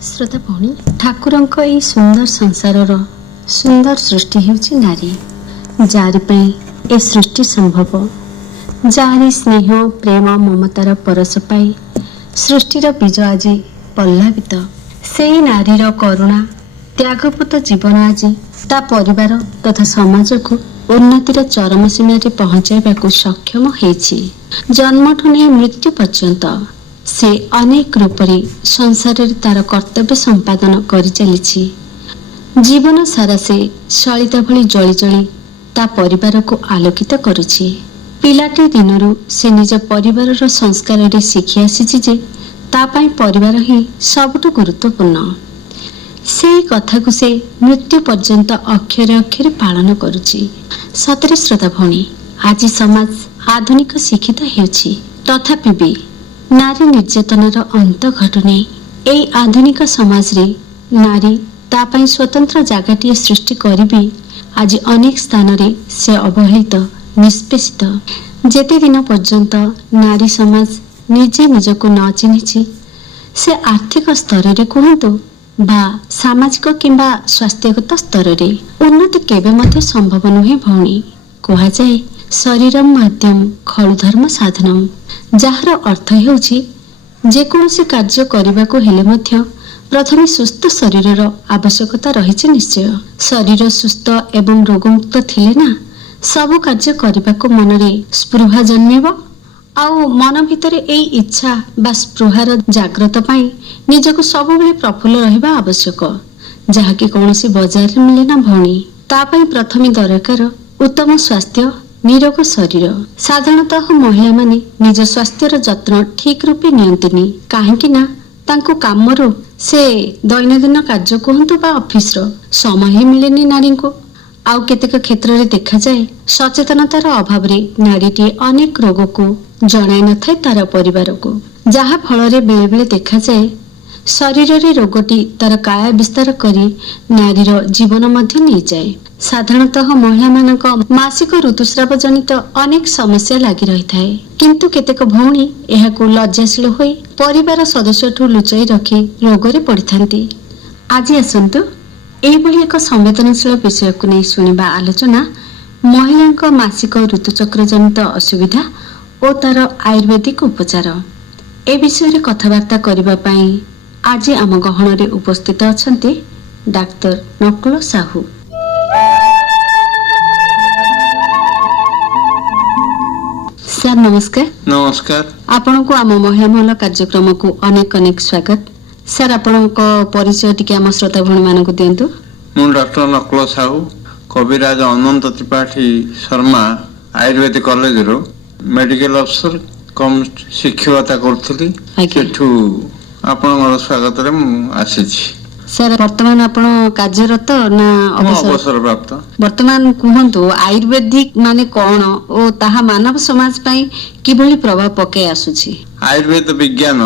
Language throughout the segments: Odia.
श्रोता भौणी ठाकुरंक एई सुंदर संसारर सुंदर सृष्टि हेउछि नारी। जारी पई ए सृष्टि संभव, जारी स्नेह प्रेम ममतार परस पाई सृष्टिर बीज आज पल्लावित। सेई नारीर करुणा त्यागपूत जीवन आज ता परिवार तथा समाज को उन्नतिर चरम सीमा पहुंचाइबाकू सक्षम हेछि। जन्मठू नहीं मृत्यु पर्यंत से अनेक रूपरे संसार तार कर्तव्य संपादन करि चलिछि। जीवन सारा से सलिता भली जली जली ता परिवार को आलोकित करुछि। पिलाटी दिनरू से निज परिवार संस्कार रे शिखि आसीछि जे ता पई परिवार ही सबटु गुरुत्वपूर्ण। सेई कथा को से मृत्यु पर्यंत अक्षरे अक्षरे पालन करुछि। सतरे श्रोता भौणी आज समाज आधुनिक शिक्षित हेउछि, तथापि भी नारी निर्यातनार अंत घटुनी। एई आधुनिक समाज रे नारी ता पई स्वतंत्र जगहटीए सृष्टि करिबी आज अनेक स्थान रे से अवहेलित निष्पेषित। जेते दिन पर्यंत नारी समाज निजे निजको न चिन्हिछि से आर्थिक स्तर रे कहंतु बा सामाजिक किंबा स्वास्थ्यगत स्तर रे उन्नति केबे मध्य संभव नुहे भौणी। कहा जाए शरीरम मध्यम खलु धर्म साधनम, जार अर्थ हेउछि जेकोसी कार्य करबाको हेले मध्य प्रथमे सुस्थ शरीरर आवश्यकता रहिछि निश्चय। शरीर सुस्थ एवं रोगमुक्त थिले ना सब कार्य करबाको मनरे स्पृहा जन्मिबो। आउ मन भितर एई इच्छा बा स्पृहार जाग्रत पाई निजको सब बेले प्रफुल्ल रहिबा आवश्यक, जहाँकि कौनसी बजार रे मिले ना भौणी। ता पई प्रथमे दरकार उत्तम स्वास्थ्य निरोग शरीर। साधारणतः महिला माने निज स्वास्थ्यर जत्न ठीक रूपे नियंतिनी, काहेकि ना तांको कामरो से दैनंदिन कार्य कहंतु बा ऑफिस रो समय ही मिलेनी नारी को। आउ केतेक क्षेत्र रे देखा जाए सचेतनतार अभाव रे नारीटी अनेक रोग को जणाई न थाए तार परिवार को, जहा फल रे बेले बेले देखा जाए शरीर रे रोगटी तार काया विस्तार करी नारीर जीवन मध्य नहीं जाए। साधारणतः महिला मानक मासिक ऋतुस्राव जनित अनेक समस्या लागि रही थाए, किंतु केतेक भौणी एहाकू लज्जाशील होई परिवार सदस्यठू लुचाई रखी रोगरे पड़िथांती। आज आसंतु एभली एक संवेदनशील विषय को नहीं शुणिबा आलोचना महिलांक मासिक ऋतुचक्र जनित असुविधा और तार आयुर्वेदिक उपचार। ए विषय रे कथबार्ता करिबा पई आज आम गहन रे उपस्थित अछंती डाक्टर नकुल साहू। सर नमस्कार। नमस्कार। आपण को आम महिला महल कार्यक्रम को अनेक अनेक स्वागत। सर आपण को परिचय टिके आम श्रोता भणी मानन को दियंतु। मु डॉक्टर नकुल साहू कविराज अनंत त्रिपाठी शर्मा आयुर्वेदिक कॉलेज रो मेडिकल अफसर कम शिक्षकता करथली। सेठू आपण स्वागत रे मु आसीछि। सर वर्तमान आपण कार्यरत ना अवसर प्राप्त? वर्तमान कहंतु आयुर्वेदिक माने कोन ओ ताहा मानव समाज पई किभली प्रभाव पके आसुछि? आयुर्वेद विज्ञान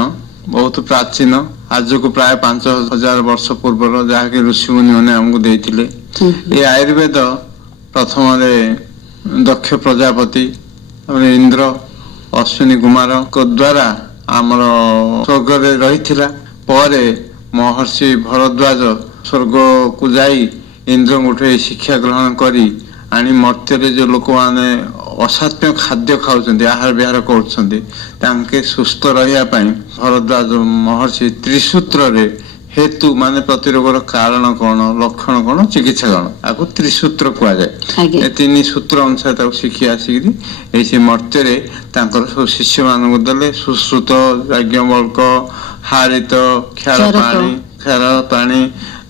बहुत प्राचीन, आज को प्राय 5000 वर्ष पूर्व जहा कि ऋषि मुनि माने हमको देइथिले। ए आयुर्वेद प्रथम रे दक्ष प्रजापति इंद्र अश्विनी कुमार को द्वारा आमर स्वर्ग रे रहिथिला। परे महर्षि भरद्वाज स्वर्ग को जाई इंद्र उठे शिक्षा ग्रहण करी आनी मर्त्य जो लोक माने असात्म्य खाद्य खाउछन्ति, आहार विहार करुछन्ति, तांके सुस्थ रहिया पई भरद्वाज महर्षि त्रिसूत्र रे हेतु माने प्रतिरोगर कारण कौन, लक्षण कौन, चिकित्सा कौन, आपको त्रिसूत्र कहा जाए। तीन सूत्र अनुसार ताको शिखी आसिक ऐसे मर्त्य रे तांकर सब शिष्य मानक देले। सुश्रुत, याज्ञवल्क, हारित, क्षार पानी,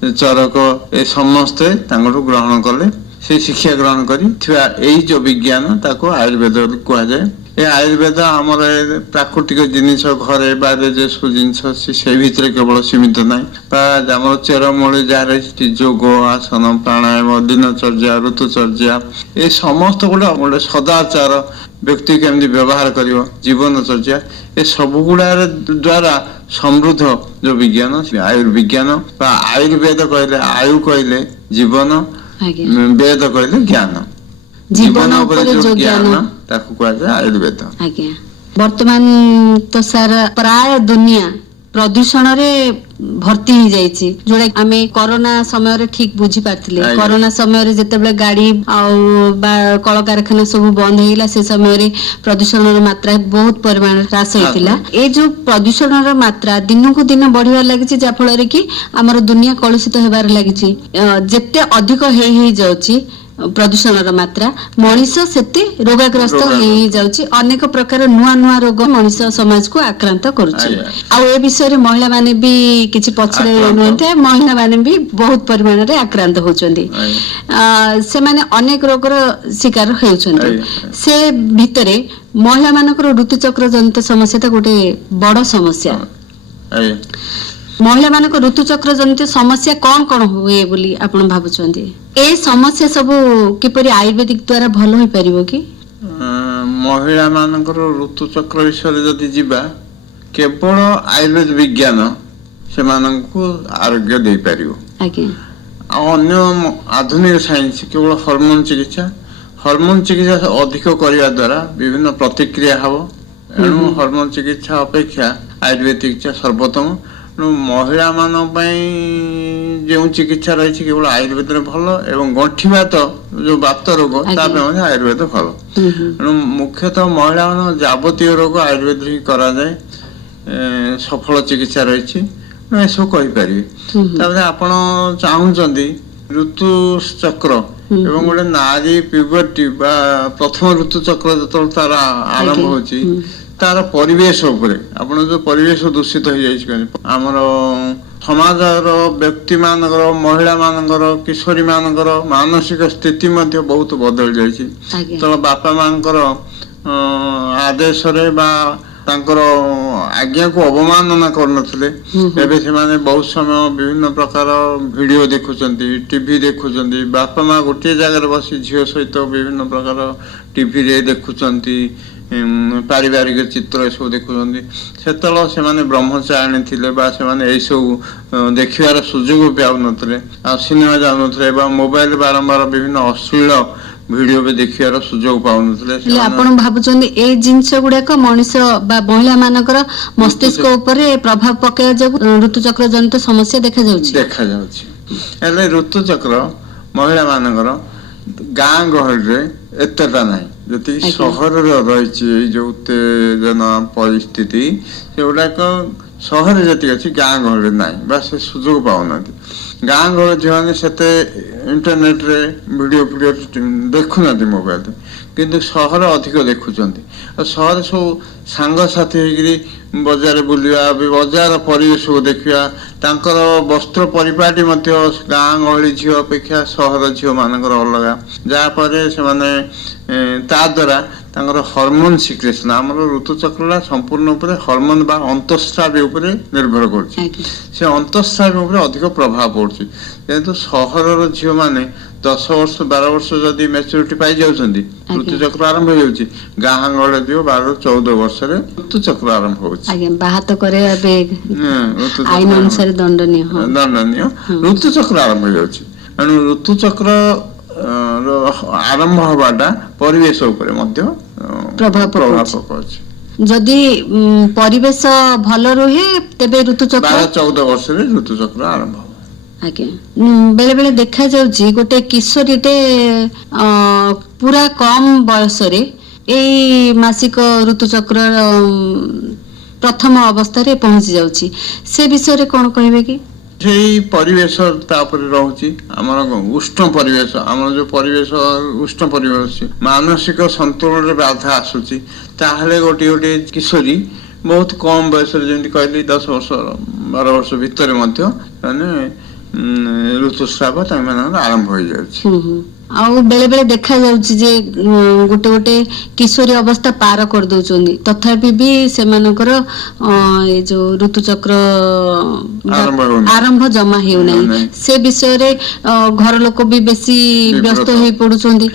चरक ए समस्ते तांकर ग्रहण कले। से शिक्षा ग्रहण करी थिवा एई जो विज्ञान ताको आयुर्वेद कहा जाए। ए आयुर्वेद आमर प्राकृतिक जिनिस घरे बारे जे सब जिनिस से भितर केवल सीमित नहीं, आम चेरमूली जार जोग, आसन, प्राणायाम, दिनचर्या, ऋतुचर्या ए समस्त गोटे गोटे सदाचार व्यक्ति केमती व्यवहार कर जीवनचर्या ए सब गुड़ा द्वारा समृद्ध जो विज्ञान आयुर्विज्ञान आयुर्वेद कहले आयु कहले जीवन, वेद कहले ज्ञान, जीवन उपरे जो ज्ञान ताकू कहा जाए आयुर्वेद। वर्तमान तो सारा प्राय दुनिया प्रदूषण रे भर्ती हो जाइछि जोड़ा आमे कोरोना समय रे ठीक बुझी पारथिले आଜ୍ଞା। कोरोना समय रे जेतेबेले गाड़ी आउ बा कल कारखाना सब बंद हेला से समय रे प्रदूषण रो मात्रा बहुत परिमाण ह्रास होइतिला ए जो प्रदूषण रो मात्रा दिन को दिन बढ़िया लागिछि जा फल रे कि हमर दुनिया कलुषित हेबार लागिछि जेते अधिक हेई जाउछि प्रदूषण रो मात्रा मनीष सेते रोगाग्रस्त रोगाग्रस्त। हेई जाउछि अनेक प्रकार नुआ नुआ रोग मनीष समाज को आक्रांत करूछि आଜ୍ଞା। आ ए विषय रे महिला माने भी किछि पछरे आक्रांत। नहते महिला माने भी बहुत परिमाण रे आक्रांत होचंदी से माने अनेक रोगर शिकार हेउचंदी आଜ୍ଞା। से भितरे महिला मानकर ऋतुचक्र जनित समस्या त गोटे बड़ समस्या आଜ୍ଞା। महिला मानक ऋतुचक्र जनित समस्या कौन हुए बोली आपण भाबुचंदी ए समस्या सब किपरि आयुर्वेदिक द्वारा भलो होई परिबो कि महिला मानकर ऋतुचक्र विषय जदि ଯିବା केवल आयुर्वेद विज्ञान सेमानंकु आरोग्य दे परिबो आगे अन्य आधुनिक साइंस केवल हार्मोन चिकित्सा अधिक करने द्वारा विभिन्न प्रतिक्रिया हब एणु हार्मोन चिकित्सा अपेक्षा आयुर्वेद चिकित्सा सर्वोत्तम एणु महिला मान जो चिकित्सा रही केवल आयुर्वेद भल एवं गंठीबात जो बात रोग आयुर्वेद भल एणु मुख्यतः महिला मान जावतीय रोग आयुर्वेद ही करा जाए सफल चिकित्सा रही सब कहीपरि आपण चाहूँगी ऋतुचक्र एवं गोटे नारी प्यूबर्टी बा प्रथम ऋतुचक्र जो तार आरंभ होची तार परिवेश उपरे आपण जो परिवेश दूषित हो जाए आमर समाज व्यक्ति मानकर महिला मानकर किशोरी मानकर मानसिक स्थिति मध्य बहुत बदल जाइए तो बापा मानकर आदेश रे बा तांकर आज्ञा को अवमानना करनथिले एबे से माने बहुत समय विभिन्न प्रकार वीडियो देखुचंती टीवी देखुचंती बापा माँ गोटे जगह बसी झील सहित विभिन्न प्रकार टीवी रे देखुचंती पारिवारिक चित्र सब देखुचंती सेतल से माने ब्रह्मचारिणी थिले बा से माने एई सब देखिवार सुযোଗ पाउ नथिले आ सिनेमा जाउ नथिले बा मोबाइल बारंबार विभिन्न अश्लील वीडियो भी देखियार सुযোଗ पाउ नथिले आपण भाबुचंदी ए जिंस गुडाक मनुष्य बा महिला मानकर मस्तिष्क ऊपर प्रभाव पके जब ऋतुचक्र जनित समस्या देखा जाउछि एले ऋतुचक्र महिला मानकर गाँ गहल एतटा ना जति सहर रही जो उत्तेजना परिस्थिति से गुड़ाक सहर जी अच्छी गाँ गहल ना बा से सुযোଗ पाना गाँ गहल झील से इंटरनेट रे वीडियो वीडियो देखुना मोबाइल किंतु सहर अधिक देखुंट सहर सब सांगसाथी बजार बुलवा बजार परिवेश को देखा तांकर वस्त्र परिपाटी गाँ गहली झील अपेक्षा सहर झील मानकर अलग जहाँपर से ता द्वारा हार्मोन सिक्रेशन आमर ऋतुचक्र संपूर्ण उपरे हार्मोन बा अंतस्राव उपरे निर्भर कर अंतस्राव उपरे अधिक प्रभाव पड़ुछि जेहेतु सहर झील माने 10 वर्ष 12 वर्ष जदि मैच्योरिटी पाई जाउछंती ऋतुचक्र आरंभ हो जाउछि गाँ गहले दियो 12 14 वर्ष रे ऋतुचक्र आरंभ होउछि आगे बात करे अबे आईन अनुसार दंडनीय ऋतुचक्र आरंभ हो जाउछि एणु ऋतुचक्र आरंभ हवाटा परिवेश उपरे मध्य प्रभाव पकाउछि जदि परिवेश भल रहे तेबे ऋतुचक्र 12-14 वर्ष रे ऋतुचक्र आरंभ हो आगे बेले बेले देखा जाउछि गोटे किशोरीटे पूरा कम बयस रे एई मासिक ऋतुचक्र प्रथम अवस्था रे पहुंची जाउछि से विषय रे कोन कहबे कि परिवेश रही उष्ण परिवेश आम जो परिवेश उष्ण परिवेश मानसिक संतुलन बाधा आसूची गोटे गोटे किशोरी बहुत कम बयस जमी कहली 10 वर्ष 12 वर्ष भितर ऋतुस्राव आरंभ हो जाए बेले बेले देखा जाउछि जे गोटे गोटे किशोरी अवस्था पार कर दउछन्ती तथापि भी सेमानकर ए जो ऋतुचक्र आरंभ जमा हेउ नै से विषय रे घर लोक भी बेसी व्यस्त होई पडुछन्ती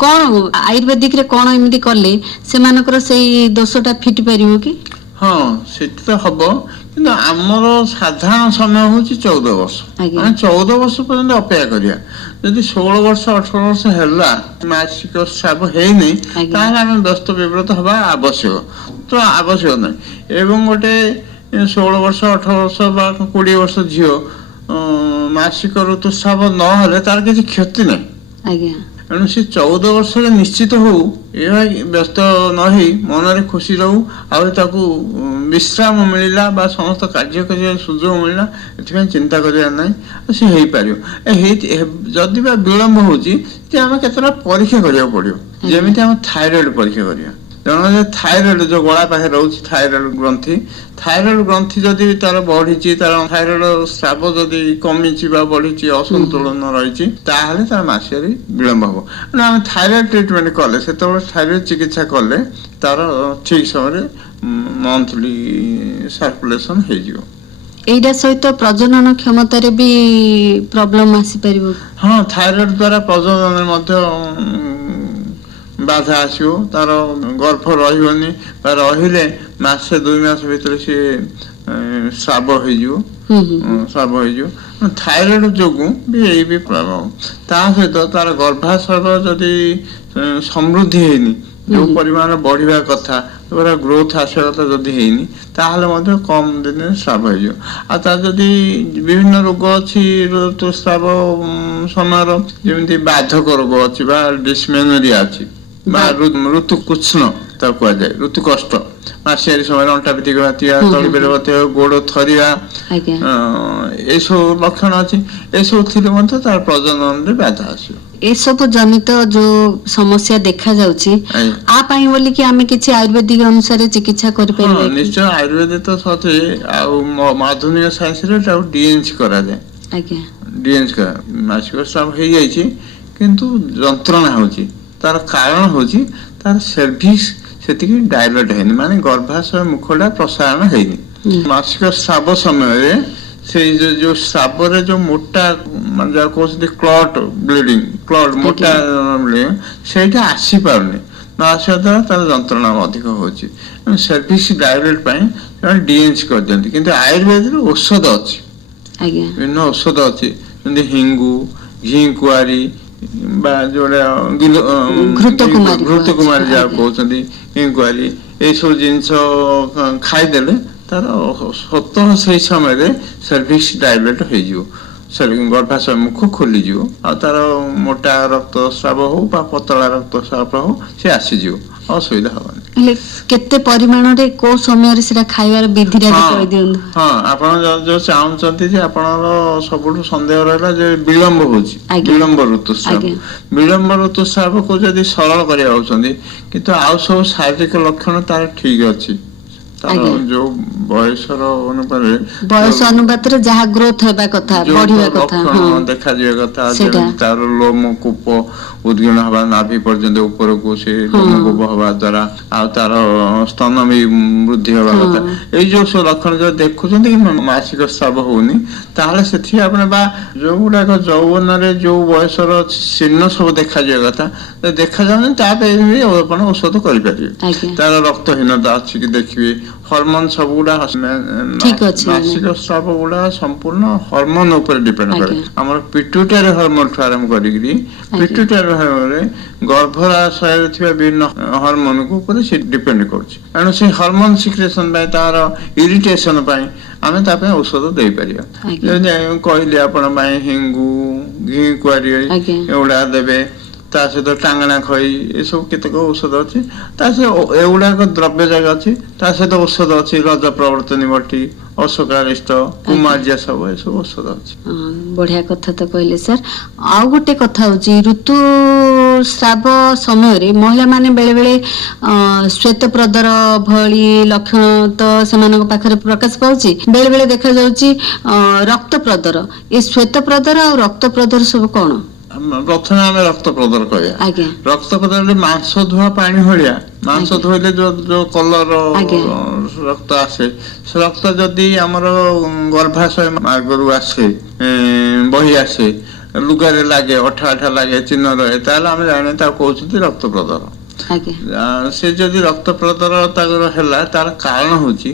कोन आयुर्वेदिक रे कोन एमिति करले सेमानकर सेई दोषटा फिट परिबो कि हाँ सेटा हबो किंतु आमर साधारण समय हूँ 14 वर्ष 14 वर्ष पर्यंत अपेक्षा करिया यदि 16 वर्ष 18 वर्ष है मासिक स्राव है नहीं व्यस्त विव्रत हवा आवश्यक तो आवश्यक नहीं एवं गोटे 16 ବର୍ଷ 18 ବର୍ଷ ବା 20 ବର୍ଷ ଝିଅ ମାସିକ ଋତୁସ୍ରାବ ନହେଲେ ତାର କିଛି କ୍ଷତି ନାହିଁ। ଆଜ୍ଞା ତେଣୁ ସେ 14 ବର୍ଷରେ ନିଶ୍ଚିତ ହଉ, ଏହା ବ୍ୟସ୍ତ ନ ହେଇ ମନରେ ଖୁସି ରହୁ, ଆଉ ତାକୁ ବିଶ୍ରାମ ମିଳିଲା ବା ସମସ୍ତ କାର୍ଯ୍ୟ କରିବାର ସୁଯୋଗ ମିଳିଲା, ଏଥିପାଇଁ ଚିନ୍ତା କରିବାର ନାହିଁ, ସେ ହେଇପାରିବ। ଯଦି ବା ବିଳମ୍ବ ହଉଛି ଯେ ଆମେ କେତେଟା ପରୀକ୍ଷା କରିବାକୁ ପଡିବ, ଯେମିତି ଆମେ ଥାଇରଏଡ ପରୀକ୍ଷା କରିବା। ତେଣୁ ଥାଇରଏଡ ଯୋଉ ଗଳା ପାଖରେ ରହୁଛି ଥାଇରଏଡ ଗ୍ରନ୍ଥି ଯଦି ତାର ବଢିଛି, ତାର ଥାଇରଏଡ ସ୍ରାବ ଯଦି କମିଛି ବା ବଢିଛି, ଅସନ୍ତୁଳନ ରହିଛି, ତାହେଲେ ତାର ମାସିକରେ ବିଳମ୍ବ ହବ। ଆମେ ଥାଇରଏଡ ଟ୍ରିଟମେଣ୍ଟ କଲେ, ସେତେବେଳେ ଥାଇରଏଡ ଚିକିତ୍ସା କଲେ ତାର ଠିକ ସମୟରେ ମନ୍ଥଲି ସାର୍କୁଲେସନ ହେଇଯିବ। ଏଇଟା ସହିତ ପ୍ରଜନନ କ୍ଷମତାରେ ବି ପ୍ରୋବ୍ଲେମ ଆସିପାରିବ। ହଁ, ଥାଇରଏଡ ଦ୍ୱାରା ପ୍ରଜନନରେ ମଧ୍ୟ ବାଧା ଆସିବ, ତାର ଗର୍ଭ ରହିବନି, ବା ରହିଲେ ମାସେ 2 ମାସ ଭିତରେ ସିଏ ସ୍ରାବ ହେଇଯିବ। ଥାଇରଏଡ ଯୋଗୁଁ ବି ଏଇ ବି ପ୍ରୋବ୍ଲେମ। ତା ସହିତ ତାର ଗର୍ଭାଶୟ ଯଦି ସମୃଦ୍ଧି ହେଇନି, ଯୋଉ ପରିମାଣରେ ବଢିବା କଥା, ଗ୍ରୋଥ ଆସିବା କଥା ଯଦି ହେଇନି, ତାହେଲେ ମଧ୍ୟ କମ ଦିନରେ ସ୍ରାବ ହେଇଯିବ। ଆଉ ତାର ଯଦି ବିଭିନ୍ନ ରୋଗ ଅଛି ଋତୁସ୍ରାବ ସମୟର, ଯେମିତି ବାଧକ ରୋଗ ଅଛି ବା ଡିସମେନୋରିଆ ଅଛି, ବା ଋତୁକୃଷ୍ଣ ତାକୁ କୁହାଯାଏ, ଋତୁ କଷ୍ଟ, ମାସିଆରୀ ସମୟରେ ଅଣ୍ଟା ପିଠିକି ବାତିବା, ତଳି ବେରେ ବଥେଇବା, ଗୋଡ ଥରିବା, ଏସବୁ ଲକ୍ଷଣ ଅଛି। ଏସବୁ ଥିଲେ ମଧ୍ୟ ତାର ପ୍ରଜନନରେ ବାଧା ଆସିବ। ଏସବୁ ଜନିତ ଯୋଉ ସମସ୍ୟା ଦେଖା ଯାଉଛି, ଆ ପାଇଁ ବୋଲିକି ଆମେ କିଛି ଆୟୁର୍ବେଦିକ ଅନୁସାରେ ଚିକିତ୍ସା କରିପାରିବା? ନିଶ୍ଚୟ, ଆୟୁର୍ବେଦ ତ ସତେ ଆଉ ଆଧୁନିକ ସାଇନ୍ସରେ ତାକୁ ଡିଏନ୍ସି କରାଯାଏ। ଆଜ୍ଞା, ଡିଏନ୍ସି ମାସିକ ସ୍ରାବ ହେଇଯାଇଛି କିନ୍ତୁ ଯନ୍ତ୍ରଣା ହଉଛି, ତାର କାରଣ ହଉଛି ତାର ସେର୍ଭିକ୍ସ ସେତିକି ଡାଇଲଟ ହେଇନି, ମାନେ ଗର୍ଭାଶୟ ମୁଖଟା ପ୍ରସାରଣ ହେଇନି। ମାସିକ ସ୍ରାବ ସମୟରେ ସେଇ ଯୋଉ ସ୍ରାବରେ ଯୋଉ ମୋଟା, ମାନେ ଯାହା କହୁଛନ୍ତି କ୍ଲଟ ବ୍ଲିଡିଂ, ମୋଟା ସେଇଟା ଆସିପାରୁନି, ନ ଆସିବା ଦ୍ୱାରା ତାର ଯନ୍ତ୍ରଣା ଅଧିକ ହଉଛି। ସେର୍ଭିକ୍ସ ଡାଇଲଟ ପାଇଁ ସେମାନେ ଡିଏନ୍ସି କରିଦିଅନ୍ତି। କିନ୍ତୁ ଆୟୁର୍ବେଦରେ ଔଷଧ ଅଛି, ବିଭିନ୍ନ ଔଷଧ ଅଛି, ଯେମିତି ହିଙ୍ଗୁ, ଘି କୁଆରୀ ବା ଯୋଉଟା ଘୃତକୁମାରୀ ଯାହା କହୁଛନ୍ତି, ହିଙ୍ଗୁଆରୀ, ଏଇସବୁ ଜିନିଷ ଖାଇଦେଲେ ତାର ସ୍ୱତଃ ସେଇ ସମୟରେ ସେର୍ଭିକ୍ସ ଡାଇଲେଟ ହେଇଯିବ, ଗର୍ଭାଶୟ ମୁଖ ଖୋଲିଯିବ, ଆଉ ତାର ମୋଟା ରକ୍ତସ୍ରାବ ହଉ ବା ପତଳା ରକ୍ତସ୍ରାବ ହଉ ସେ ଆସିଯିବ, ଅସୁବିଧା ହବନି। ହେଲେ କେତେ ପରିମାଣରେ କୋଉ ସମୟରେ ସେଟା ଖାଇବାର ବିଧିଟା କହିଦିଅନ୍ତୁ। ହଁ, ଆପଣ ଯୋଉ ଚାହୁଁଛନ୍ତି ଯେ ଆପଣଙ୍କର ସବୁଠୁ ସନ୍ଦେହ ରହିଲା ଯେ ବିଳମ୍ବ ହଉଛି, ବିଳମ୍ବ ଋତୁସ୍ରାବକୁ ଯଦି ସରଳ କରିବା ହଉଛନ୍ତି, କିନ୍ତୁ ଆଉ ସବୁ ଶାରୀରିକ ଲକ୍ଷଣ ତାର ଠିକ ଅଛି। ତାର ଯୋଉ ବୟସ ଅନୁପାତରେ ଯାହା ଗ୍ରୋଥ ହେବା କଥା, ବଢିବା କଥା, ଦେଖାଯିବା କଥା, ଯେମିତି ତାର ଲୋମ କୂପ ଉଦ୍ଗୀର୍ଣ୍ଣ ହବା, ନାଭି ପର୍ଯ୍ୟନ୍ତ ଉପରକୁ ସେ ଲୋମକୂପ ହବା ଦ୍ୱାରା, ଆଉ ତାର ସ୍ତନ ବି ବୃଦ୍ଧି ହବା କଥା, ଏଇ ଯୋଉ ସବୁ ଲକ୍ଷଣ ଯଦି ଦେଖୁଛନ୍ତି କି ମାସିକ ସ୍ରାବ ହଉନି, ତାହେଲେ ସେଠି ଆପଣ ବା ଯୋଉଗୁଡାକ ଯୌବନରେ ଯୋଉ ବୟସର ଚିହ୍ନ ସବୁ ଦେଖାଯିବା କଥା ଦେଖାଯାଉନି, ତା ପାଇଁ ବି ଆପଣ ଔଷଧ କରିପାରିବେ। ତାର ରକ୍ତହୀନତା ଅଛି କି ଦେଖିବେ, ହରମୋନ ସବୁଗୁଡା, ମାସିକ ସ୍ରାବ ଗୁଡା ସମ୍ପୂର୍ଣ୍ଣ ହରମୋନ ଉପରେ ଡିପେଣ୍ଡ କରେ। ଆମର ପିଟ୍ୟୁଟାରୀ ହରମୋନ ଠୁ ଆରମ୍ଭ କରିକିରି, ପିଟ୍ୟୁଟାରୀ ହରମୋନରେ ଗର୍ଭାଶୟରେ ଥିବା ବିଭିନ୍ନ ହରମୋନ ଉପରେ ସେ ଡିପେଣ୍ଡ କରୁଛି। ତେଣୁ ସେ ହରମୋନ ସିକ୍ରେସନ ପାଇଁ, ତାର ଇରିଟେସନ ପାଇଁ ଆମେ ତା ପାଇଁ ଔଷଧ ଦେଇପାରିବା। ଯେମିତି କହିଲି ଆପଣ ପାଇଁ ହିଙ୍ଗୁ, ଘି କୁଆରୀ ଏଗୁଡା ଦେବେ, ତା ସହିତ ଟାଙ୍ଗଣା ଖଇ, ଏସବୁ କେତେକ ଔଷଧ ଅଛି। ତା ସହିତ ଏଗୁଡାକ ଦ୍ରବ୍ୟ ଜାଗା ଅଛି, ତା ସହିତ ଔଷଧ ଅଛି ରଜ ପ୍ରବର୍ତ୍ତନୀ ବଟି, ଅଶୋକାରିଷ୍ଟ, କୁମାର୍ଯ୍ୟା, ସବୁ ଏସବୁ ଔଷଧ ଅଛି। ବଢିଆ କଥା ତ କହିଲେ ସାର୍। ଆଉ ଗୋଟେ କଥା ହଉଛି, ଋତୁସ୍ରାବ ସମୟରେ ମହିଳା ମାନେ ବେଳେ ବେଳେ ଶ୍ଵେତ ପ୍ରଦର ଭଳି ଲକ୍ଷଣ ତ ସେମାନଙ୍କ ପାଖରେ ପ୍ରକାଶ ପାଉଛି, ବେଳେ ବେଳେ ଦେଖାଯାଉଛି ରକ୍ତ ପ୍ରଦର। ଏ ଶ୍ଵେତ ପ୍ରଦର ଆଉ ରକ୍ତ ପ୍ରଦର ସବୁ କଣ? ପ୍ରଥମେ ଆମେ ରକ୍ତ ପ୍ରଦର କହିବା। ରକ୍ତ ପ୍ରଦରରେ ମାଂସ ଧୁଆ ପାଣି ଭଳିଆ, ମାଂସ ଧୋଇଲେ ଯୋଉ କଲର ରକ୍ତ ଆସେ, ସେ ରକ୍ତ ଯଦି ଆମର ଗର୍ଭାଶୟ ଆଗରୁ ଆସେ, ବହି ଆସେ, ଲୁଗାରେ ଲାଗେ, ଅଠା ଲାଗେ, ଚିହ୍ନ ରହେ, ତାହେଲେ ଆମେ ଜାଣେ ତାକୁ କହୁଛନ୍ତି ରକ୍ତ ପ୍ରଦର। ସେ ଯଦି ରକ୍ତ ପ୍ରଦର ତାଙ୍କର ହେଲା, ତାର କାରଣ ହଉଛି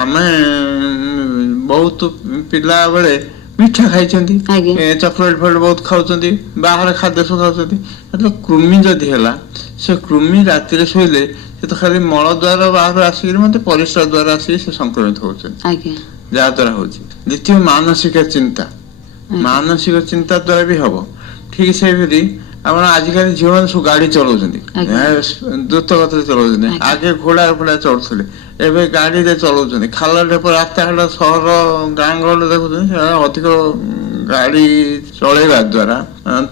ଆମେ ବହୁତ ପିଲା ବେଳେ ମିଠା ଖାଇଛନ୍ତି, ଆଜ୍ଞା। ଚକୋଲେଟ ଫଲେଟ ବହୁତ ଖାଉଛନ୍ତି, ବାହାର ଖାଦ୍ୟ ସବୁ ଖାଉଛନ୍ତି, ହେଲେ କୃମି ଯଦି ହେଲା, ସେ କୃମି ରାତିରେ ଶୋଇଲେ ସେ ତ ଖାଲି ମଳ ଦ୍ୱାର ବାହାରୁ ଆସିକିରି ମତେ ପରିସ୍ରା ଦ୍ୱାରା ଆସିକି ସେ ସଂକ୍ରମିତ ହଉଛନ୍ତି, ଆଜ୍ଞା ଯାହା ଦ୍ୱାରା ହଉଛି। ଦ୍ୱିତୀୟ ମାନସିକ ଚିନ୍ତା, ମାନସିକ ଚିନ୍ତା ଦ୍ୱାରା ବି ହବ। ଠିକ ସେହିପରି ଆପଣ ଆଜିକାଲି ଝିଅମାନେ ସବୁ ଗାଡି ଚଳାଉଛନ୍ତି, ଆଜ୍ଞା। ଦ୍ରୁତ ଗତିରେ ଚଳାଉଛନ୍ତି। ଆଜ୍ଞା। ଆଗେ ଘୋଡା ଫୋଡା ଚଳୁଥିଲେ, ଏବେ ଗାଡିରେ ଚଳାଉଛନ୍ତି। ଖାଲ ଢେପ ରାସ୍ତାଘାଟ ସହର ଗାଁ ଗହଳିରେ ଦେଖୁଛନ୍ତି ସେମାନେ ଅଧିକ ଗାଡି ଚଳେଇବା ଦ୍ୱାରା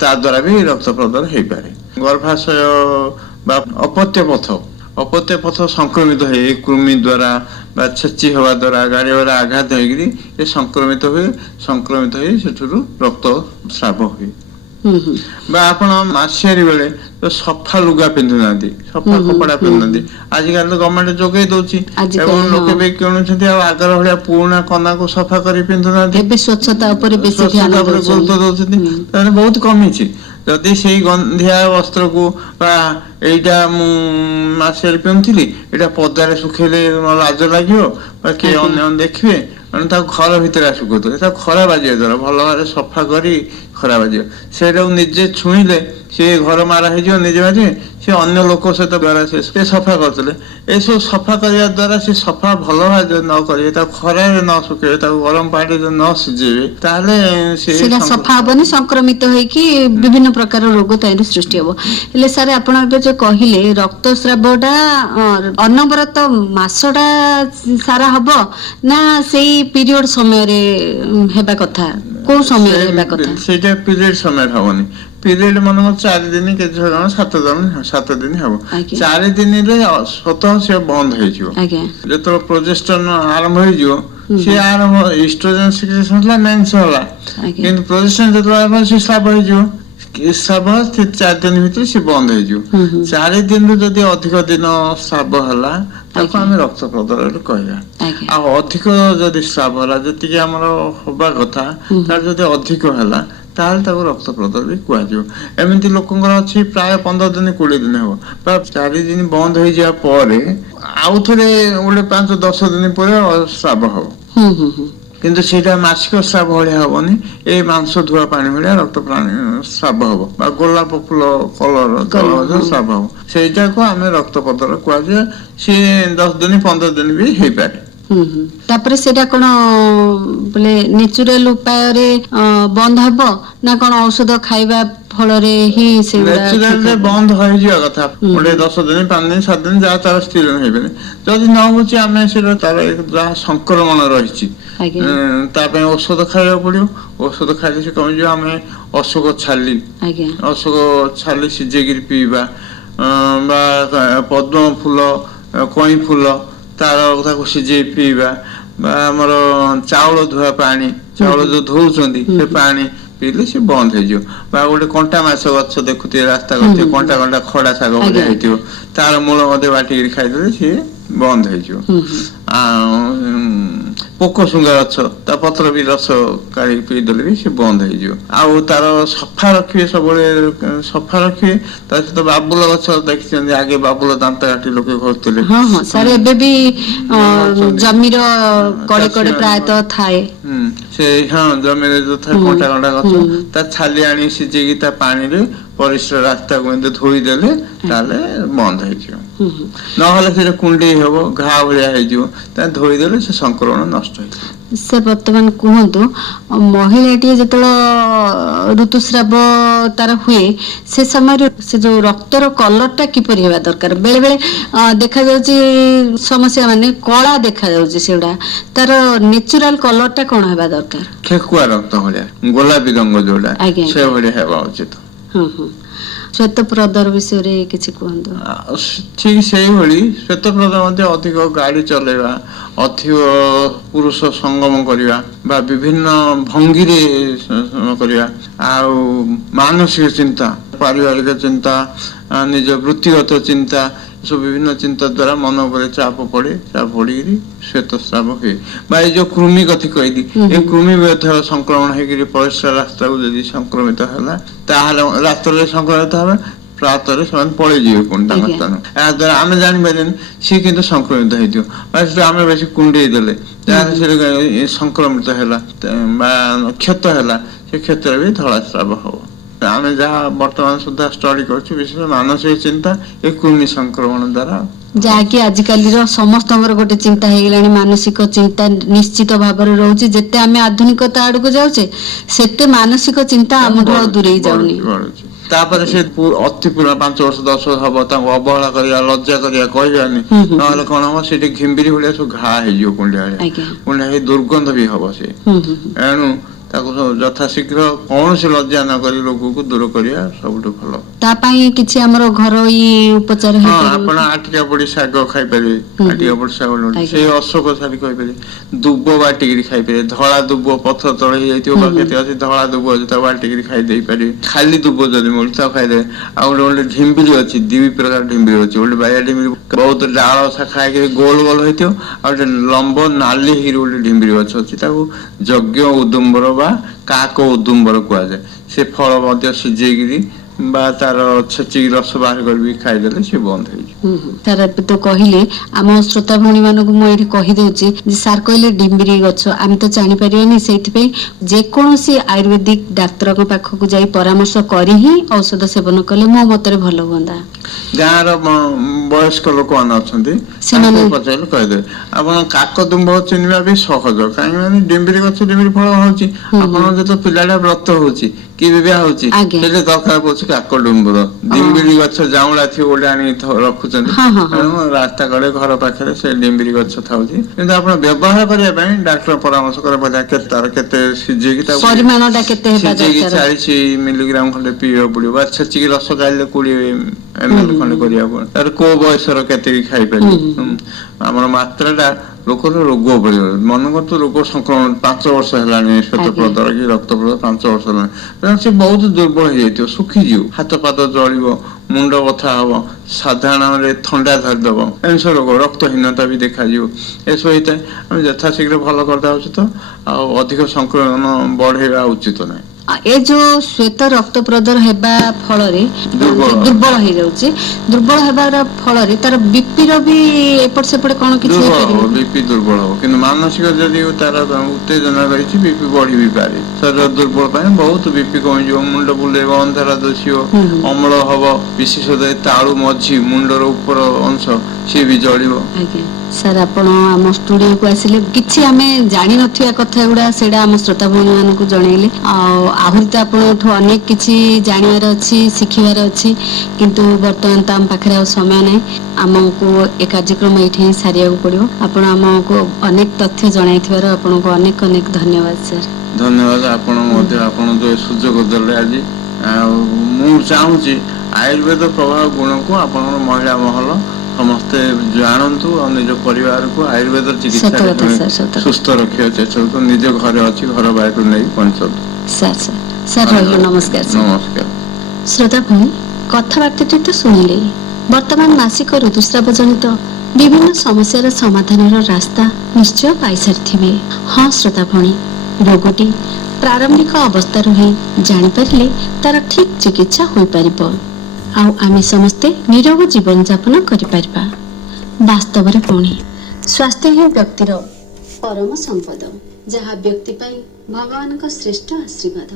ତା ଦ୍ୱାରା ବି ରକ୍ତ ପ୍ରଦାହ ହେଇପାରେ। ଗର୍ଭାଶୟ ବା ଅପତ୍ୟ ପଥ ସଂକ୍ରମିତ ହୁଏ ଏଇ କୃମି ଦ୍ୱାରା ବା ଛେଚି ହବା ଦ୍ୱାରା ଗାଡି ଘୋଡା ଆଘାତ ହେଇକିରି ଏ ସଂକ୍ରମିତ ହେଇ ସେଠରୁ ରକ୍ତ ସ୍ରାବ ହୁଏ। ବା ଆପଣ ମାସିଆରୀ ବେଳେ ସଫା ଲୁଗା ପିନ୍ଧୁନାହାନ୍ତି, ସଫା କପଡା ପିନ୍ଧୁନାହାନ୍ତି, ଆଜିକାଲି ତ ଗଭର୍ଣ୍ଣମେଣ୍ଟ ଯୋଗେଇ ଦଉଛି ଏବଂ ଲୋକେ ବି କିଣୁଛନ୍ତି, ଆଉ ଆଗର ଭଳିଆ ପୁରୁଣା କନାକୁ ସଫା କରି ପିନ୍ଧୁନାହାନ୍ତି, ଏବେ ସ୍ୱଚ୍ଛତା ଉପରେ ବେଶୀ ସ୍ୱଚ୍ଛତା ଉପରେ ଗୁରୁତ୍ୱ ଦଉଛନ୍ତି, ତାହେଲେ ବହୁତ କମିଛି। ଯଦି ସେଇ ଗନ୍ଧିଆ ବସ୍ତ୍ରକୁ ବା ଏଇଟା ମୁଁ ମାସିଆରେ ପିନ୍ଧୁଥିଲି, ଏଇଟା ପଦାରେ ଶୁଖେଇଲେ ଲାଜ ଲାଗିବ ବା କିଏ ଅନ୍ୟମାନେ ଦେଖିବେ, ତେଣୁ ତାକୁ ଘର ଭିତରେ ଶୁଖଉଥିଲେ, ତାକୁ ଖରା ବାଜିବା ଦ୍ୱାରା ଭଲ ଭାବରେ ସଫା କରି ଖରା ବାଜିବ, ସେଇଟାକୁ ନିଜେ ଛୁଇଁଲେ ସେ ଘର ମାରା ହେଇଯିବ, ନିଜେ ବାଜିବେ, ସେ ଅନ୍ୟ ଲୋକ ସହିତ ଦ୍ୱାରା ସେ ସଫା କରୁଥିଲେ। ଏସବୁ ସଫା କରିବା ଦ୍ୱାରା ସେ ସଫା ଭଲ ଭାବରେ ନ କରିବେ, ତାକୁ ଖରାରେ ନ ଶୁଖେଇବେ, ତାକୁ ଗରମ ପାଣିରେ ନ ସିଝେଇବେ, ତାହେଲେ ସେଟା ସଫା ହବନି, ସଂକ୍ରମିତ ହେଇକି ବିଭିନ୍ନ ପ୍ରକାର ରୋଗ ତୈରି ସୃଷ୍ଟି ହବ। ହେଲେ ସାର୍ ଆପଣ ଏବେ ଯୋଉ କହିଲେ ରକ୍ତସ୍ରାବଟା ଅନବରତ ମାସଟା ସାରା ହବ ନା ସେଇ ପିରିୟଡ ସମୟରେ ହେବା କଥା, କୋଉ ସମୟରେ ହେବା କଥା? ସେଇଟା ପିରିୟଡ ସମୟରେ ହବନି। ପିରିୟଡ ମନେକର 4 ଦିନ, କେତେ ଜଣ 7 ଦିନ ହବ, 4 ଦିନରେ ସ୍ୱତଃ ସେ ବନ୍ଦ ହେଇଯିବ। ଯେତେବେଳେ ପ୍ରୋଜେଷ୍ଟନ ଆରମ୍ଭ ହେଇଯିବ, ସିଏ ଆରମ୍ଭ ଇଷ୍ଟ୍ରୋଜେନ ସିକ୍ରେସନ ହେଲା, ମେନ୍ସ ହେଲା, କିନ୍ତୁ ପ୍ରୋଜେଷ୍ଟନ ଯେତେବେଳେ ଆରମ୍ଭ ସେ ସ୍ରାବ ହେଇଯିବ, ସ୍ରାବ 4 ଦିନ ଭିତରେ ସେ ବନ୍ଦ ହେଇଯିବ। 4 ଦିନରୁ ଯଦି ଅଧିକ ଦିନ ସ୍ରାବ ହେଲା ତାକୁ ଆମେ ରକ୍ତ ପ୍ରଦାହ କହିବା। ଆଉ ଅଧିକ ଯଦି ସ୍ରାବ ହେଲା, ଯେତିକି ଆମର ହବା କଥା ତାର ଯଦି ଅଧିକ ହେଲା ତାହେଲେ ତାକୁ ରକ୍ତ ପ୍ରଦାହ ବି କୁହାଯିବ। ଏମିତି ଲୋକଙ୍କର ଅଛି ପ୍ରାୟ 15 ଦିନ 20 ଦିନ ହବ, ବା 4 ଦିନ ବନ୍ଦ ହେଇଯିବା ପରେ ଆଉ ଥରେ ଗୋଟେ 5-10 ଦିନ ପରେ ସ୍ରାବ ହବ, କିନ୍ତୁ ସେଇଟା ମାସିକ ସ୍ରାବ ଭଳିଆ ହବନି, ଏଇ ମାଂସ ଧୁଆ ପାଣି ଭଳିଆ ରକ୍ତ ପ୍ରାଣୀ ସ୍ରାବ ହବ, ବା ଗୋଲାପ ଫୁଲ କଲର ସ୍ରାବ ହବ, ସେଇଟାକୁ ଆମେ ରକ୍ତ ପ୍ରଦାହ କୁହାଯାଏ। ସିଏ 10 ଦିନ 15 ଦିନ ବି ହେଇପାରେ। ତାପରେ ସେଇଟା କଣ ବୋଲେ ନେଚୁରାଲ ଉପାୟରେ ବନ୍ଦ ହବ ନା କଣ ଔଷଧ ଖାଇବା ଫଳରେ ହିଁ ନେଚୁରାଲରେ ବନ୍ଦ ହେଇଯିବା କଥା, ଗୋଟେ 10 ଦିନ 5 ଦିନ 7 ଦିନ ଯାହା ତାର ସ୍ଥିର ହେଇପାରେ। ଯଦି ନ ହଉଛି ଆମେ ସେଟା ତାର ଯାହା ସଂକ୍ରମଣ ରହିଛି ତା ପାଇଁ ଔଷଧ ଖାଇବାକୁ ପଡିବ, ଔଷଧ ଖାଇଲେ ସେ କମିଯିବ। ଆମେ ଅଶୋକ ଛାଲି ସିଝେଇକିରି ପିଇବା, ବା ପଦ୍ମ ଫୁଲ, କଇଁ ଫୁଲ ତାକୁ ସିଝେଇ ପିଇବା, ବା ଆମର ଚାଉଳ ଧୁଆ ପାଣି, ଚାଉଳ ଯୋଉ ଧଉଛନ୍ତି ସେ ପାଣି ପିଇଲେ ସେ ବନ୍ଦ ହେଇଯିବ। ବା ଗୋଟେ କଣ୍ଟା ମାଛ ଗଛ ଦେଖୁଥିବେ ରାସ୍ତା କରୁଥିବେ, କଣ୍ଟା କଣ୍ଟା ଖଡା ଶାଗ ଭଳିଆ ହେଇଥିବ, ତାର ମୂଳ ମଧ୍ୟ ବାଟିକିରି ଖାଇଦେଲେ ସିଏ ବନ୍ଦ ହେଇଯିବ। ଆଉ ପୋକ ଶୁଙ୍ଗା ଗଛ ତା ପତ୍ର ବି ରସ କାଢିକି ପିଇଦେଲେ ବି ସେ ବନ୍ଦ ହେଇଯିବ। ଆଉ ତାର ସଫା ରଖିବେ, ସବୁବେଳେ ସଫା ରଖିବେ। ତା ସହିତ ବାବୁଲ ଗଛ ଦେଖିଛନ୍ତି, ଆଗେ ବାବୁଲ ଦାନ୍ତ କାଠି ଲୋକେ କରୁଥିଲେ। ସାର୍ ଏବେ ବି ଜମିର କଡେ କଡେ ପ୍ରାୟତଃ ଥାଏ। ଜମିରେ ଯୋଉ ଥାଏ କଣ୍ଟା କଣ୍ଟା ଗଛ, ତା ଛାଲି ଆଣି ସିଝେଇକି ତା ପାଣିରେ ପରିସ୍ରା ରାସ୍ତାକୁ ଏମିତି ଧୋଇଦେଲେ ତାହେଲେ ବନ୍ଦ ହେଇଯିବ। ନହେଲେ ସେଟା କୁଣ୍ଡେଇ ହବ, ଘା ଭଳିଆ ହେଇଯିବ, ତା ଧୋଇଦେଲେ ସେ ସଂକ୍ରମଣ ନଷ୍ଟ ହେଇଯିବ। ସାର୍ ବର୍ତ୍ତମାନ କୁହନ୍ତୁ, ମହିଳାଟିଏ ଯେତେବେଳେ ଋତୁସ୍ରାବ ତାର ହୁଏ ସେ ସମୟରେ ସେ ଯୋଉ ରକ୍ତର କଲରଟା କିପରି ହେବା ଦରକାର? ବେଳେ ବେଳେ ଦେଖାଯାଉଛି ସମସ୍ୟା ମାନେ କଳା ଦେଖାଯାଉଛି, ସେଗୁଡା ତାର ନେଚୁରାଲ କଲରଟା କଣ ହେବା ଦରକାର? ଠେକୁଆ ରକ୍ତ ଭଳିଆ, ଗୋଲାପୀ ରଙ୍ଗ ଯୋଉଟା ସେ ଭଳିଆ ହେବା ଉଚିତ। ଶ୍ଵେତ ପ୍ରଦାହ ବିଷୟରେ କିଛି କୁହନ୍ତୁ। ଠିକ ସେଇଭଳି ଶ୍ଵେତ ପ୍ରଦାହ ମଧ୍ୟ ଅଧିକ ଗାଡି ଚଲେଇବା, ଅଧିକ ପୁରୁଷ ସଙ୍ଗମ କରିବା, ବା ବିଭିନ୍ନ ଭଙ୍ଗୀରେ କରିବା, ଆଉ ମାନସିକ ଚିନ୍ତା, ପାରିବାରିକ ଚିନ୍ତା, ନିଜ ବୃତ୍ତିଗତ ଚିନ୍ତା, ସବୁ ବିଭିନ୍ନ ଚିନ୍ତା ଦ୍ୱାରା ମନ ଉପରେ ଚାପ ପଡିକିରି ଶ୍ଵେତସ୍ରାବ ହୁଏ। ବା ଏଇ ଯୋଉ କୃମି କଥା କହିଲି, ଏ କୃମି ମଧ୍ୟ ସଂକ୍ରମଣ ହେଇକିରି ପରିସ୍ରା ରାସ୍ତାକୁ ଯଦି ସଂକ୍ରମିତ ହେଲା ତାହେଲେ ରାତ୍ରରେ ସଂକ୍ରମିତ ହେବେ, ପ୍ରାତରେ ସେମାନେ ପଳେଇଯିବେ ପୁଣି ତାଙ୍କ ଆଜ୍ଞା। ସ୍ଥାନ। ଏହା ଦ୍ୱାରା ଆମେ ଜାଣିପାରିବାନି ସିଏ କିନ୍ତୁ ସଂକ୍ରମିତ ହେଇଥିବ ବା ସେଟା ଆମେ ବେଶୀ କୁଣ୍ଡେଇ ଦେଲେ ଯାହାର ସେଟା ସଂକ୍ରମିତ ହେଲା ବା କ୍ଷତ ହେଲା ସେ କ୍ଷେତ୍ରରେ ବି ଧଳା ସ୍ରାବ ହବ। ଆମେ ଯାହା ବର୍ତ୍ତମାନ ସୁଦ୍ଧା ଷ୍ଟଡି କରୁଛୁ ବିଶେଷ ମାନସିକ ଚିନ୍ତା ଏ କୃମି ସଂକ୍ରମଣ ଦ୍ୱାରା ଯାହାକି ଆଜିକାଲିର ସମସ୍ତଙ୍କର ଗୋଟେ ଚିନ୍ତା ହେଇଗଲାଣି ମାନସିକ ଚିନ୍ତା ନିଶ୍ଚିତ ଭାବରେ ରହୁଛି। ଯେତେ ଆମେ ଆଧୁନିକତା ଆଡକୁ ଯାଉଛେ ସେତେ ମାନସିକ ଚିନ୍ତା ଆମଠୁ ଆଉ ଦୂରେଇ ଯାଉନି। ବଢୁଛି। ତାପରେ ସେ ଅତି ପୁରା 5 ବର୍ଷ 10 ବର୍ଷ ହବ ତାଙ୍କୁ ଅବହେଳା କରିବା ଲଜ୍ଜା କରିବା କହିବାନି ନହେଲେ କଣ ହବ ସେଠି ଘିମ୍ବିରି ଭଳିଆ ସବୁ ଘା ହେଇଯିବ କୁଣ୍ଡିଆ ଆଜ୍ଞା। କୁଣ୍ଡିଆ ହେଇ ଦୁର୍ଗନ୍ଧ ବି ହବ ସେ। ଏଣୁ ତାକୁ ଯଥାଶୀଘ୍ର କୌଣସି ଲଜ୍ଜା ନ କରି ରୋଗକୁ ଦୂର କରିବା ସବୁଠୁ ଭଲ। ତା ପାଇଁ କିଛି ଆମର ଘରୋଇ ଉପଚାର ହଁ ହେଇପାରିବ? ଆପଣ ଆଟିକା ପଡି ଶାଗ ଖାଇପାରିବେ। ଆଟିକା ପଡି ଶାଗ ସେଇ ଅଶୋକ ସାରି କହିପାରିବେ। ଦୁବ ବାଟିକିରି ଖାଇପାରିବେ। ଧଳା ଦୁବ ପଥର ତଳେ ହେଇଯାଇଥିବ ବା କେତେ ଅଛି ଧଳା ଦୁବ ଅଛି ତାକୁ ବାଟିକିରି ଖାଇ ଦେଇ ପାରିବେ। ଖାଲି ଦୁବ ଯଦି ମିଳୁଛି ତାକୁ ଖାଇଦେବେ। ଆଉ ଗୋଟେ ଢିମ୍ବିରି ଅଛି ଦି ପ୍ରକାର ଢିମ୍ବିରି ଅଛି। ଗୋଟେ ବାୟା ଢିମ୍ବିରି ବହୁତ ଡାଳ ଶାଖା ହେଇକି ଗୋଲ ଗୋଲ ହେଇଥିବ ଆଉ ଗୋଟେ ଲମ୍ବ ନାଲି ହେଇକି ଗୋଟେ ଢିମ୍ବିରି ଗଛ ଅଛି ତାକୁ ଯଜ୍ଞ ଉଦୁମ୍ବର ବା କାକ ଉଦୁମ୍ବର କୁହାଯାଏ। ସେ ଫଳ ମଧ୍ୟ ସିଝେଇକିରି ବା ତାର ଛେଚିକି ରସ ବାହାର କରିକି ଖାଇଦେଲେ ସେ ବନ୍ଦ ହେଇଯିବ। ସାର୍ ଏବେ ତ କହିଲେ ଆମ ଶ୍ରୋତା ଭଉଣୀ ମାନଙ୍କୁ ମୁଁ ଏଇଠି କହିଦଉଛି ଯେ ସାର୍ କହିଲେ ଡିମ୍ବିରି ଗଛ ଆମେ ତ ଜାଣିପାରିବାନି ସେଇଥିପାଇଁ ଯେକୌଣସି ଆୟୁର୍ବେଦିକ ଡାକ୍ତରଙ୍କ ପାଖକୁ ଯାଇ ପରାମର୍ଶ କରି ହିଁ ଔଷଧ ସେବନ କଲେ ମୋ ମତରେ ଭଲ ହୁଅନ୍ତା। ଗାଁର ବୟସ୍କ ଲୋକମାନେ ଅଛନ୍ତି ସେମାନେ ତାଙ୍କୁ ପଚାରିଲେ କହିଦେବେ। ଆପଣ କାକଦୁମ୍ବ ଚିହ୍ନିବା ବି ସହଜ କାହିଁକି ମାନେ ଡିମ୍ବିରି ଗଛ ଡିମ୍ବିରି ଫଳ ହଉଛି ଆପଣଙ୍କ ଯେତେବେଳେ ପିଲାଟା ବ୍ରତ ହଉଛି କି ବିବାହ ହଉଛି ଆଜ୍ଞା। ସେଠି ଦରକାର ପଡୁଛି କାକଡୁମ୍ବର ଡିମ୍ବିରି ଗଛ ଜାଉଁଳା ଥିବ ଗୋଟେ ଆଣିକି ରଖୁଛନ୍ତି। ତେଣୁ ରାସ୍ତା କଡେ ଘର ପାଖରେ ସେ ଡିମ୍ବିରି ଗଛ ଥାଉଛି କିନ୍ତୁ ଆପଣ ବ୍ୟବହାର କରିବା ପାଇଁ ଡାକ୍ତର ପରାମର୍ଶ କରିବା ତାର କେତେ ସିଝେଇକି ତାକୁ ପରିମାଣଟା କେତେ ହେବା ସିଝେଇକି ଦରକାର? 40 ମିଲିଗ୍ରାମ ଖଣ୍ଡେ ପିଇବାକୁ ପଡିବ ବା ଛେଚିକି ରସ ଗାଳିଲେ 20 ml ଖଣ୍ଡେ କରିବାକୁ ପଡିବ। ତାର କୋଉ ବୟସର କେତିକି ଖାଇପାରିବେ। ଆମର ମାତ୍ରାଟା ଲୋକର ରୋଗ ଉପରେ ମନେକର ରୋଗ ସଂକ୍ରମଣ 5 ବର୍ଷ ହେଲାଣି ଶ୍ଵେତପ୍ରଦର କି ରକ୍ତପ୍ରଦର 5 ବର୍ଷ ହେଲାଣି ତେଣୁ ସେ ବହୁତ ଦୁର୍ବଳ ହେଇଯାଇଥିବ ଶୁଖିଯିବ ହାତ ପାଦ ଜଳିବ ମୁଣ୍ଡ ବଥା ହବ ସାଧାରଣରେ ଥଣ୍ଡା ଧରିଦବ ଏମିତି ରୋଗ ରକ୍ତହୀନତା ବି ଦେଖାଯିବ ଏସବୁ ହେଇଥାଏ। ଆମେ ଯଥାଶୀଘ୍ର ଭଲ କରିଦବା ଉଚିତ ଆଉ ଅଧିକ ସଂକ୍ରମଣ ବଢେଇବା ଉଚିତ ନାହିଁ। ଏ ଯୋଉ ଶ୍ଵେତ ରକ୍ତ ପ୍ରଦର ହେବା ଫଳରେ ଦୁର୍ବଳ ହେଇଯାଉଛି ଦୁର୍ବଳ ହେବାର ଫଳରେ ତାର ବିପିର ବି ଏପଟ ସେପଟ କଣ କିଛି ଦୁର୍ବଳ ହେଇପାରିବ? ହବ ବିପି ଦୁର୍ବଳ ହବ କିନ୍ତୁ ମାନସିକ ଯଦି ତାର ଉତ୍ତେଜନା ରହିଛି ବିପି ବଢି ବି ପାରେ। ଶରୀର ଦୁର୍ବଳ ପାଇଁ ବହୁତ ବିପି କମିଯିବ ମୁଣ୍ଡ ବୁଲେଇବ ଅନ୍ଧାର ଦିଶିବ ଅମ୍ଳ ହବ ବିଶେଷତଃ ତାଳୁ ମଝି ମୁଣ୍ଡର ଉପର ଅଂଶ ସିଏ ବି ଜଳିବ। ଆଜ୍ଞା ସାର୍ ଆପଣ ଆମ ଷ୍ଟୁଡିଓକୁ ଆସିଲେ କିଛି ଆମେ ଜାଣିନଥିବା କଥା ଗୁଡା ସେଇଟା ଆମ ଶ୍ରୋତା ଭଉଣୀ ମାନଙ୍କୁ ଜଣେଇଲେ ଆଉ ଆହୁରି ତ ଆପଣଙ୍କଠୁ ଅନେକ କିଛି ଜାଣିବାର ଅଛି ଶିଖିବାର ଅଛି କିନ୍ତୁ ବର୍ତ୍ତମାନ ତ ଆମ ପାଖରେ ଆଉ ସମୟ ନାହିଁ ଆମକୁ ଏ କାର୍ଯ୍ୟକ୍ରମ ଏଇଠି ହିଁ ସାରିବାକୁ ପଡିବ। ଆପଣ ଆମକୁ ଅନେକ ତଥ୍ୟ ଜଣାଇଥିବାରୁ ଆପଣଙ୍କୁ ଅନେକ ଅନେକ ଧନ୍ୟବାଦ ସାର୍। ଧନ୍ୟବାଦ ଆପଣ ମଧ୍ୟ ଆପଣ ଯୋଉ ସୁଯୋଗ ଦେଲେ ଆଜି ଆଉ ମୁଁ ଚାହୁଁଛି ଆୟୁର୍ବେଦ ପ୍ରଭାବ ଗୁଣକୁ ଆପଣଙ୍କର ମହିଳା ମହଲ ସମସ୍ତେ ଜାଣନ୍ତୁ ଆଉ ନିଜ ପରିବାରକୁ ଆୟୁର୍ବେଦ ଚିକିତ୍ସାରେ ସୁସ୍ଥ ରଖିବା ଚେଷ୍ଟା କରନ୍ତୁ। ନିଜ ଘରେ ଅଛି ଘର ବାହାରକୁ ନେଇ ପହଞ୍ଚନ୍ତୁ। ସାର୍ ରହିଲି ନମସ୍କାର। ନମସ୍କାର। ଶ୍ରୋତା ଭଉଣୀ କଥାବାର୍ତ୍ତାଟି ତ ଶୁଣିଲେ ବର୍ତ୍ତମାନ ମାସିକ ଋତୁସ୍ରାବ ଜନିତ ବିଭିନ୍ନ ସମସ୍ୟାର ସମାଧାନର ରାସ୍ତା ନିଶ୍ଚୟ ପାଇସାରିଥିବେ। ହଁ ଶ୍ରୋତା ଭଉଣୀ ରୋଗଟି ପ୍ରାରମ୍ଭିକ ଅବସ୍ଥାରୁ ହିଁ ଜାଣିପାରିଲେ ତାର ଠିକ ଚିକିତ୍ସା ହୋଇପାରିବ ଆଉ ଆମେ ସମସ୍ତେ ନିରୋଗ ଜୀବନଯାପନ କରିପାରିବା। ବାସ୍ତବରେ ଭଉଣୀ ସ୍ୱାସ୍ଥ୍ୟ ହିଁ ବ୍ୟକ୍ତିର ପରମ ସମ୍ପଦ ଯାହା ବ୍ୟକ୍ତି ପାଇଁ ଭଗବାନଙ୍କ ଶ୍ରେଷ୍ଠ ଆଶୀର୍ବାଦ।